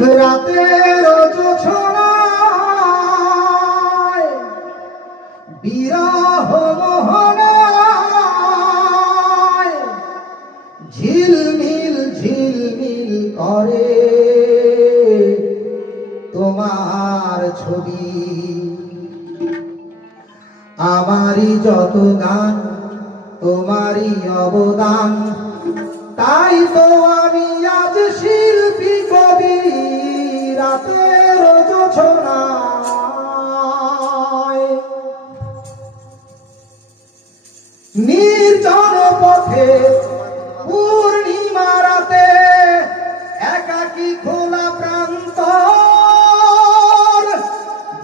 রাতের জোছনায় বিরহ মোহনায় ঝিলমিল ঝিলমিল করে তোমার ছবি। আমারই যত গান, তোমারই অবদান, তাই তো আমি আজ শিল্পী পথে পূর্ণিমা রাতে একাকি খোলা প্রান্ত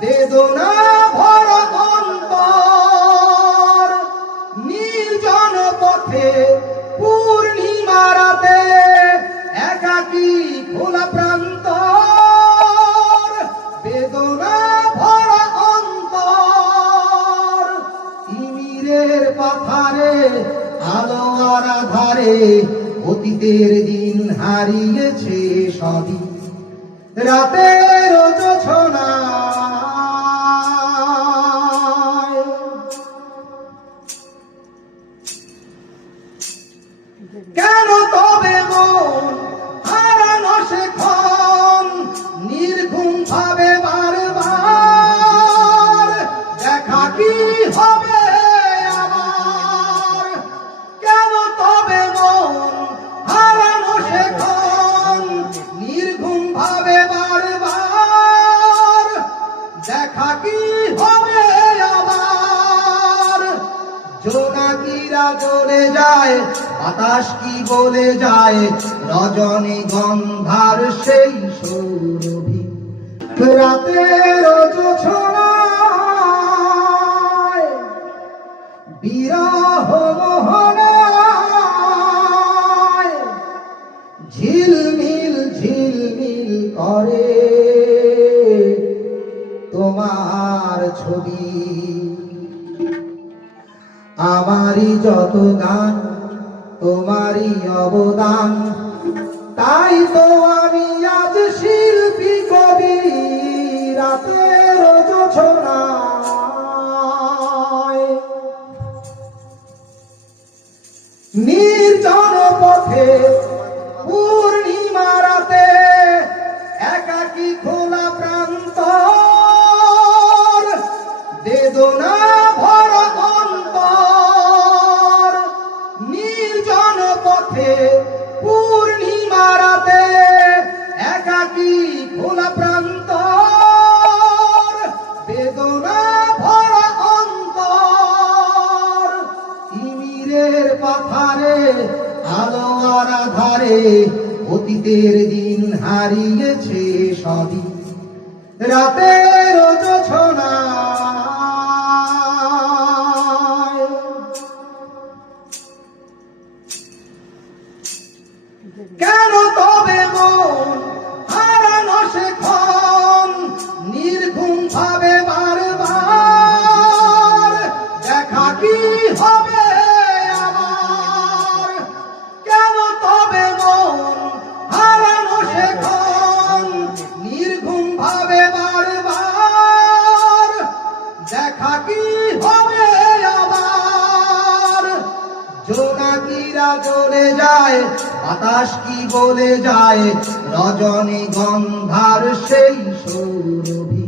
বেদনা ভরা অন্তর। নির্জন পথে পূর্ণিমা রাতে একাকি খোলা প্রান্ত বেদনা ভরা অন্তর। তিমিরের পাথারে আলো আধারে অতীতের দিন হারিয়েছে সবই। রাতের জোছনায় কেন তবে মন হারানো শেখন নির্ঘুম ভাবে বারবার? দেখা কি হবে যায়, বাতাস কি বলে যায়, রজনী গন্ধার সেই সৌরভী। রাতের জোছনায় বিরহ মোহনায় ঝিলমিল ঝিলমিল করে। তোমার ছবি আমারই যত গান, তোমারই অবদান। তাই তো আমি আজ শিল্পী কবি, রাতের নির্জন পথে পূর্ণিমা পথে পূর্ণিমা একাকি খোলা প্রান্ত বেদনা ভরা অন্তর। তিমিরের পাথারে, আলো আর আধারে অতীতের দিন হারিয়েছে সবই। রাতের কেন তবে মন হারানো শেখন? নির্ঘুম ভাবে বারবার দেখা কি হবে আবার কেন তবে মন হারানো শেখন? নির্ঘুম ভাবে বারবার দেখা কি হবে আবার জোনাকিরা জ্বলে যায় বাতাস কি বলে যায়? রজনী গন্ধার সেই সৌরভী।